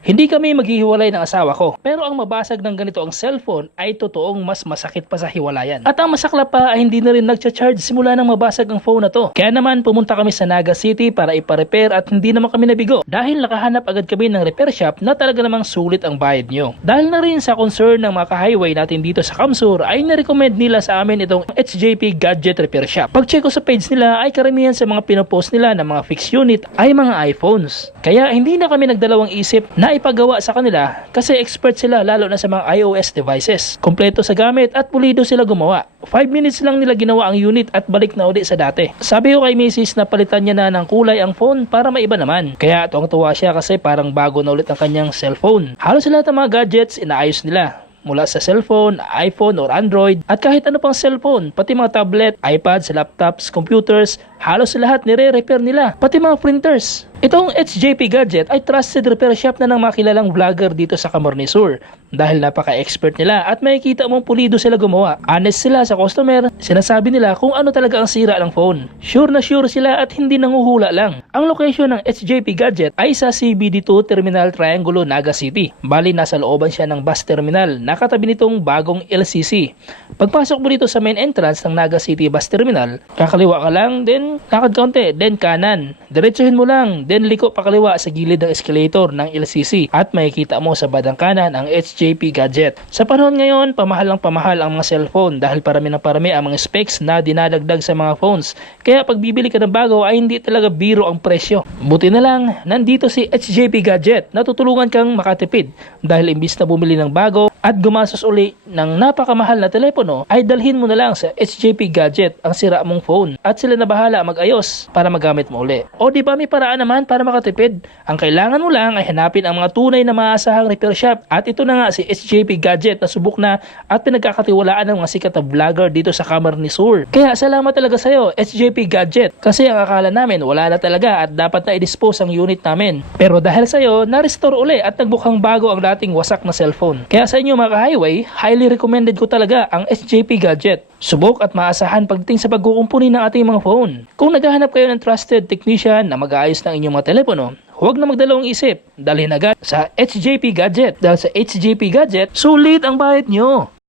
Hindi kami maghihiwalay ng asawa ko, pero ang mabasag ng ganito ang cellphone ay totoong mas masakit pa sa hiwalayan. At ang masakla pa ay hindi na rin nagcha-charge simula nang mabasag ang phone na to. Kaya naman pumunta kami sa Naga City para ipa-repair at hindi naman kami nabigo dahil nakahanap agad kami ng repair shop na talaga namang sulit ang bayad nyo. Dahil na rin sa concern ng mga ka-highway natin dito sa Kamsur ay na-recommend nila sa amin itong HJP Gadget Repair Shop. Pag-check ko sa page nila ay karamihan sa mga pinopost nila ng mga fixed unit ay mga iPhones. Kaya hindi na kami nagdalawang isip na ipagawa sa kanila kasi expert sila lalo na sa mga iOS devices. Kompleto sa gamit at pulido sila gumawa. 5 minutes lang nila ginawa ang unit at balik na uli sa dati. Sabi ko kay Mrs. na palitan niya na ng kulay ang phone para maiba naman. Kaya tuwang-tuwa siya kasi parang bago na ulit ang kanyang cellphone. Halos lahat ng mga gadgets inaayos nila. Mula sa cellphone, iPhone or Android at kahit ano pang cellphone, pati mga tablet, iPads, laptops, computers, halos lahat nire-repair nila, pati mga printers. Itong HJP Gadget ay trusted repair shop na ng mga kilalang vlogger dito sa Camarines Sur dahil napaka-expert nila at makikita mong pulido sila gumawa. Honest sila sa customer, sinasabi nila kung ano talaga ang sira ng phone. Sure na sure sila at hindi nanguhula lang. Ang location ng HJP Gadget ay sa CBD2 Terminal Triangulo, Naga City. Bali nasa looban siya ng bus terminal, nakatabi nitong bagong LCC. Pagpasok mo dito sa main entrance ng Naga City Bus Terminal, kakaliwa ka lang, then lakad kaunti, then kanan. Diretsuhin mo lang, then liko pakaliwa sa gilid ng escalator ng LCC at makikita mo sa bandang kanan ang HJP Gadget. Sa panahon ngayon, pamahal ang mga cellphone dahil parami ng parami ang mga specs na dinadagdag sa mga phones. Kaya pag bibili ka ng bago ay hindi talaga biro ang presyo. Buti na lang, nandito si HJP Gadget na tutulungan kang makatipid dahil imbis na bumili ng bago at gumastos uli ng napakamahal na telepono ay dalhin mo na lang sa HJP Gadget ang sira mong phone at sila na bahala mag-ayos para magamit mo uli. O di ba may paraan naman para makatipid? Ang kailangan mo lang ay hanapin ang mga tunay na maasahang repair shop at ito na nga si HJP Gadget na subok na at pinagkakatiwalaan ng mga sikat na vlogger dito sa Camarines Sur. Kaya salamat talaga sa iyo HJP Gadget kasi ang akala namin wala na talaga at dapat na i-dispose ang unit namin. Pero dahil sa iyo, na-restore uli at nagbukhang bago ang dating wasak na cellphone. Kaya sa inyo mga highway, highly recommended ko talaga ang HJP Gadget. Subok at maasahan pagdating sa pagkukumpuni ng ating mga phone. Kung naghahanap kayo ng trusted technician na mag-aayos ng inyong mga telepono, huwag na magdalawang isip. Dalhin agad sa HJP Gadget. Dahil sa HJP Gadget, sulit ang bayad nyo.